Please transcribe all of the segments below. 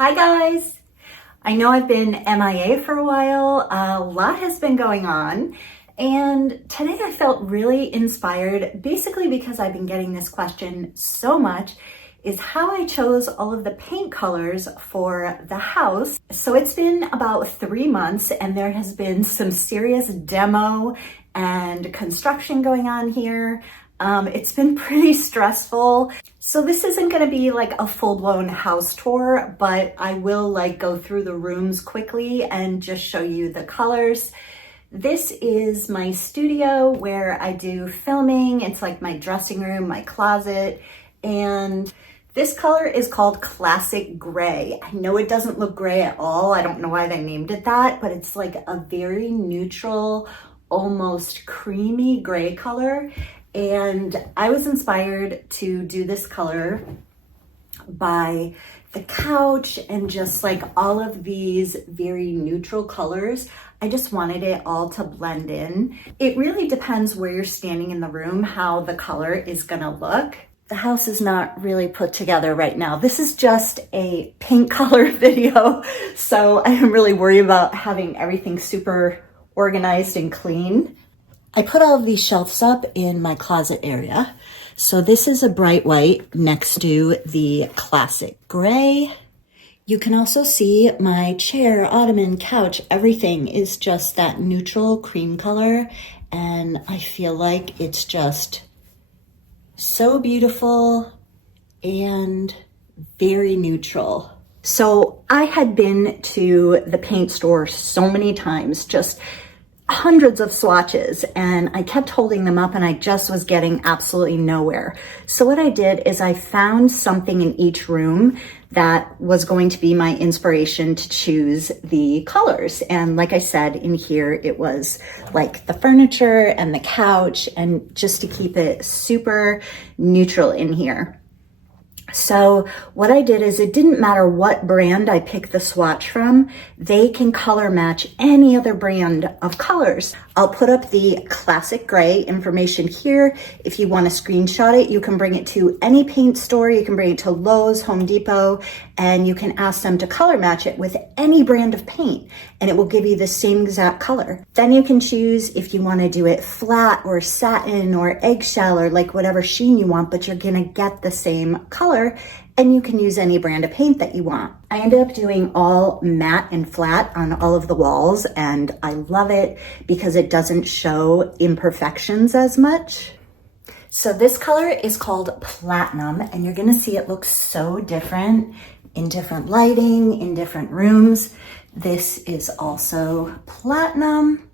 Hi guys! I know I've been MIA for a while, a lot has been going on, and today I felt really inspired, basically because I've been getting this question so much, is how I chose all of the paint colors for the house. So it's been about 3 months and there has been some serious demo and construction going on here. It's been pretty stressful. So this isn't gonna be like a full-blown house tour, but I will go through the rooms quickly and just show you the colors. This is my studio where I do filming. It's like my dressing room, my closet, and this color is called Classic Gray. I know it doesn't look gray at all. I don't know why they named it that, but it's like a very neutral, almost creamy gray color. And I was inspired to do this color by the couch and just like all of these very neutral colors. I just wanted it all to blend in. It really depends where you're standing in the room, how the color is gonna look. The house is not really put together right now. This is just a paint color video, so I am really worried about having everything super organized and clean. I put all of these shelves up in my closet area. So this is a bright white next to the classic gray. You can also see my chair, ottoman, couch, everything is just that neutral cream color. And I feel like it's just so beautiful and very neutral. So I had been to the paint store so many times, just hundreds of swatches, and I kept holding them up and I just was getting absolutely nowhere. So what I did is I found something in each room that was going to be my inspiration to choose the colors. And like I said, in here, it was like the furniture and the couch, and just to keep it super neutral in here. So what I did is, it didn't matter what brand I picked the swatch from, they can color match any other brand of colors. I'll put up the classic gray information here. If you want to screenshot it, you can bring it to any paint store. You can bring it to Lowe's, Home Depot, and you can ask them to color match it with any brand of paint, and it will give you the same exact color. Then you can choose if you want to do it flat or satin or eggshell or like whatever sheen you want, but you're gonna get the same color, and you can use any brand of paint that you want. I ended up doing all matte and flat on all of the walls, and I love it because it doesn't show imperfections as much. So this color is called Platinum, and you're gonna see it looks so different in different lighting, in different rooms. This is also Platinum.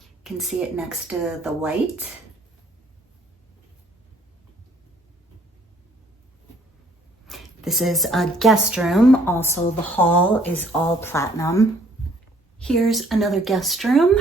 You can see it next to the white. This is a guest room. Also, the hall is all Platinum. Here's another guest room.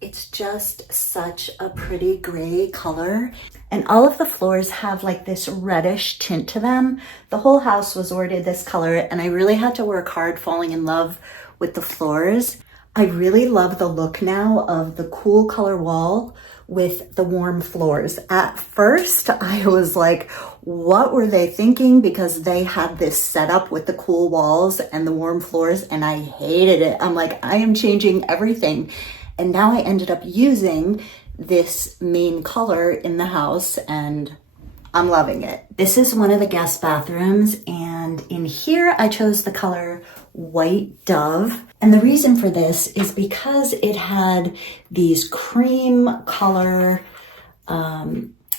It's just such a pretty gray color. And all of the floors have like this reddish tint to them. The whole house was ordered this color, and I really had to work hard falling in love with the floors. I really love the look now of the cool color wall with the warm floors. At first, I was like, what were they thinking? Because they had this setup with the cool walls and the warm floors, and I hated it. I'm like, I am changing everything. And now I ended up using this main color in the house, and I'm loving it. This is one of the guest bathrooms, and in here I chose the color White Dove. And the reason for this is because it had these cream color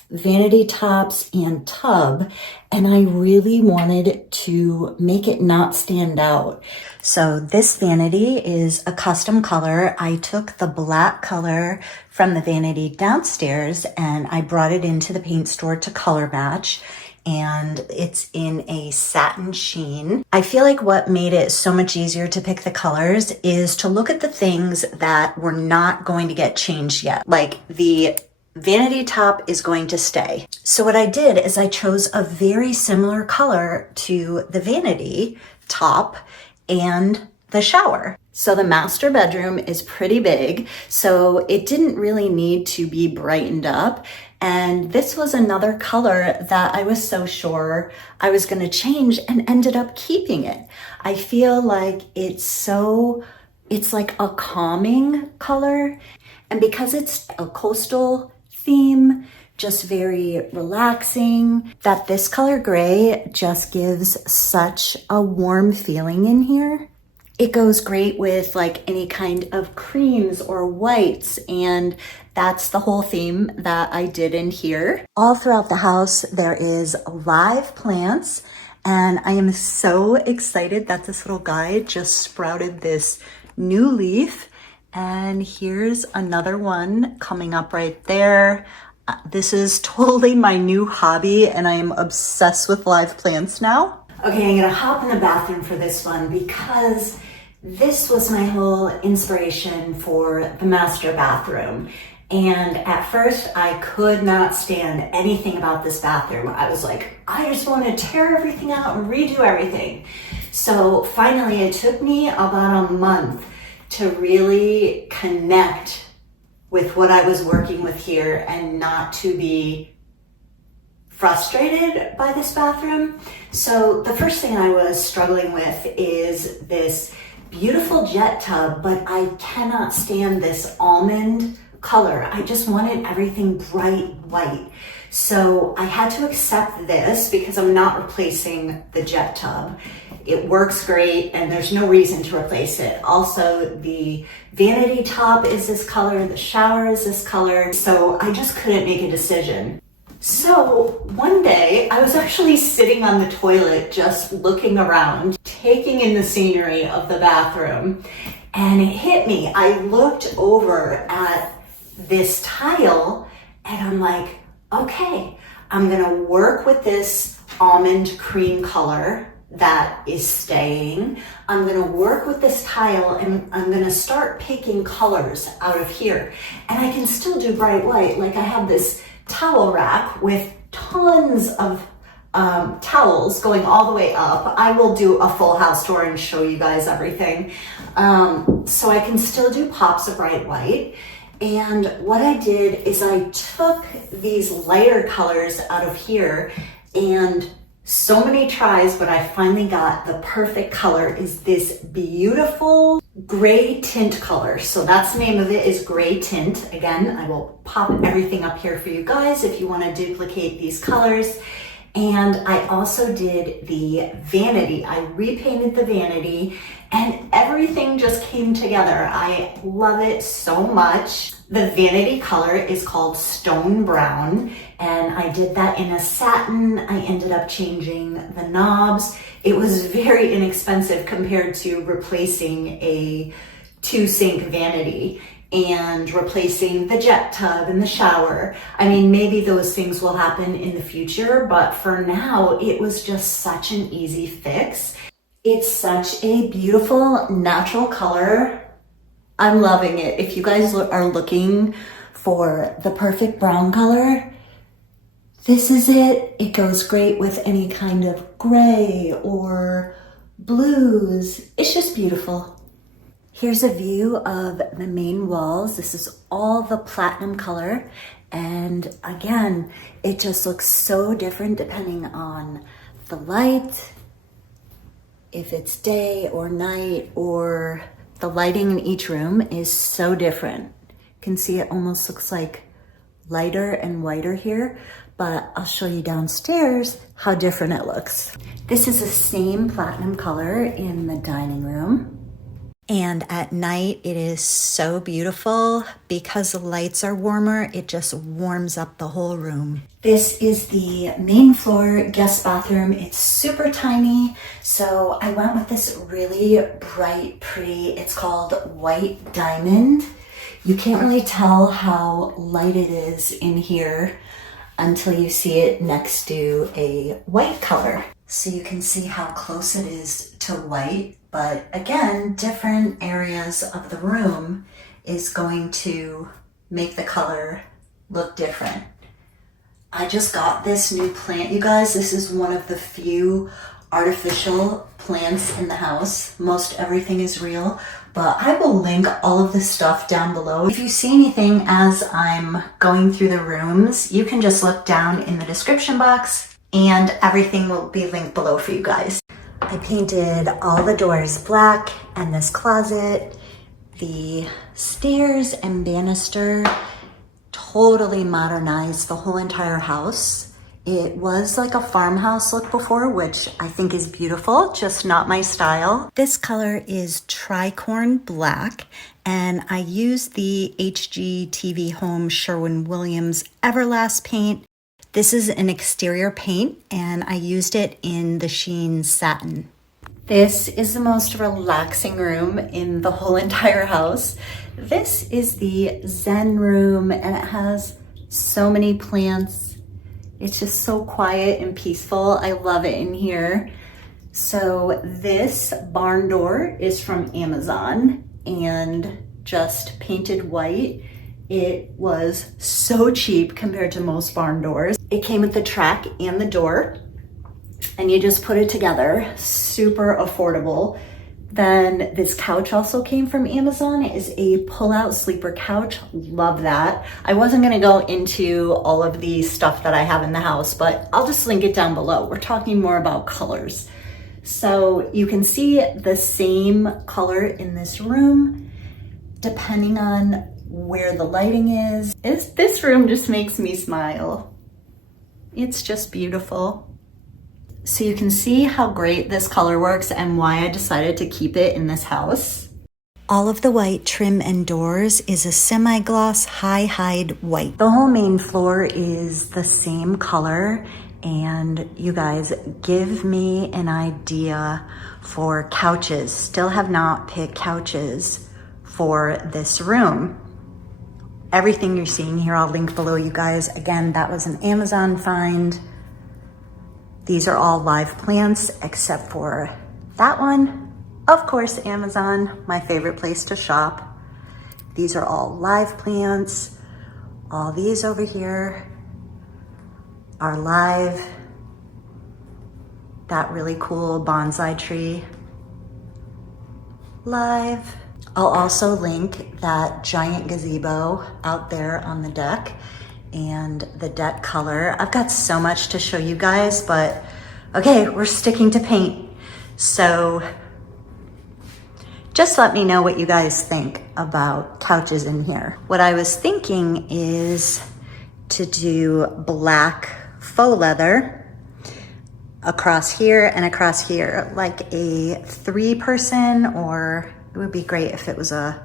vanity tops and tub, and I really wanted to make it not stand out. So this vanity is a custom color. I took the black color from the vanity downstairs and I brought it into the paint store to color match, and it's in a satin sheen. I feel like what made it so much easier to pick the colors is to look at the things that were not going to get changed yet. Like the vanity top is going to stay. So what I did is I chose a very similar color to the vanity top and the shower. So the master bedroom is pretty big, so it didn't really need to be brightened up. And this was another color that I was so sure I was going to change and ended up keeping it. I feel like it's like a calming color. And because it's a coastal theme, just very relaxing, that this color gray just gives such a warm feeling in here. It goes great with like any kind of creams or whites, and that's the whole theme that I did in here. All throughout the house, there is live plants, and I am so excited that this little guy just sprouted this new leaf. And here's another one coming up right there. This is totally my new hobby, and I am obsessed with live plants now. Okay, I'm gonna hop in the bathroom for this one because this was my whole inspiration for the master bathroom. And at first I could not stand anything about this bathroom. I was like, I just want to tear everything out and redo everything. So finally it took me about a month to really connect with what I was working with here and not to be frustrated by this bathroom. So the first thing I was struggling with is this beautiful jet tub, but I cannot stand this almond color. I just wanted everything bright white. So I had to accept this because I'm not replacing the jet tub. It works great and there's no reason to replace it. Also, the vanity top is this color, the shower is this color, so I just couldn't make a decision. So one day I was actually sitting on the toilet just looking around, taking in the scenery of the bathroom, and it hit me. I looked over at this tile and I'm like, okay, I'm gonna work with this almond cream color that is staying. I'm gonna work with this tile and I'm gonna start picking colors out of here. And I can still do bright white. Like I have this towel rack with tons of towels going all the way up. I will do a full house tour and show you guys everything. So I can still do pops of bright white. And what I did is I took these lighter colors out of here, and so many tries, but I finally got the perfect color is this beautiful gray tint color. So that's the name of it, is gray tint. Again, I will pop everything up here for you guys if you want to duplicate these colors. And I also did the vanity. I repainted the vanity and everything just came together. I love it so much. The vanity color is called Stone Brown, and I did that in a satin. I ended up changing the knobs. It was very inexpensive compared to replacing a 2-sink vanity and replacing the jet tub and the shower. I mean, maybe those things will happen in the future, but for now, it was just such an easy fix. It's such a beautiful natural color. I'm loving it. If you guys are looking for the perfect brown color, this is it. It goes great with any kind of gray or blues. It's just beautiful. Here's a view of the main walls. This is all the platinum color. And again, it just looks so different depending on the light, if it's day or night, or the lighting in each room is so different. You can see it almost looks like lighter and whiter here, but I'll show you downstairs how different it looks. This is the same platinum color in the dining room. And at night, it is so beautiful. Because the lights are warmer, it just warms up the whole room. This is the main floor guest bathroom. It's super tiny, so I went with this really bright, pretty, it's called White Diamond. You can't really tell how light it is in here until you see it next to a white color. So you can see how close it is to white. But again, different areas of the room is going to make the color look different. I just got this new plant, you guys. This is one of the few artificial plants in the house. Most everything is real, but I will link all of this stuff down below. If you see anything as I'm going through the rooms, you can just look down in the description box and everything will be linked below for you guys. I painted all the doors black and this closet, the stairs and banister, totally modernized the whole entire house. It was like a farmhouse look before, which I think is beautiful, just not my style. This color is Tricorn Black, and I used the HGTV Home Sherwin-Williams Everlast paint. This is an exterior paint, and I used it in the Sheen Satin. This is the most relaxing room in the whole entire house. This is the Zen room, and it has so many plants. It's just so quiet and peaceful. I love it in here. So this barn door is from Amazon and just painted white. It was so cheap compared to most barn doors. It came with the track and the door, and you just put it together. Super affordable. Then this couch also came from Amazon. It is a pull-out sleeper couch. Love that. I wasn't gonna go into all of the stuff that I have in the house, but I'll just link it down below. We're talking more about colors. So you can see the same color in this room, depending on where the lighting is. This room just makes me smile. It's just beautiful. So you can see how great this color works and why I decided to keep it in this house. All of the white trim and doors is a semi-gloss high hide white. The whole main floor is the same color, and you guys give me an idea for couches. Still have not picked couches for this room. Everything you're seeing here, I'll link below, you guys. Again, that was an Amazon find. These are all live plants except for that one. Of course, Amazon, my favorite place to shop. These are all live plants. All these over here are live. That really cool bonsai tree, live. I'll also link that giant gazebo out there on the deck and the deck color. I've got so much to show you guys, but okay, we're sticking to paint. So just let me know what you guys think about couches in here. What I was thinking is to do black faux leather across here and across here, like a 3-person, or it would be great if it was a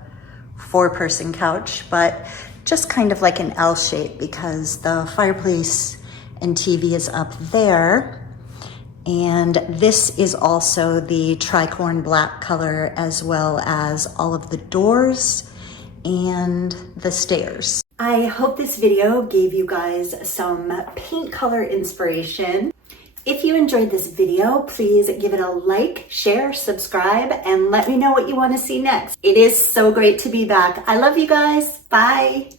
4-person couch, but just kind of like an L shape because the fireplace and TV is up there. And this is also the tricorn black color, as well as all of the doors and the stairs. I hope this video gave you guys some paint color inspiration. If you enjoyed this video, please give it a like, share, subscribe, and let me know what you want to see next. It is so great to be back. I love you guys. Bye.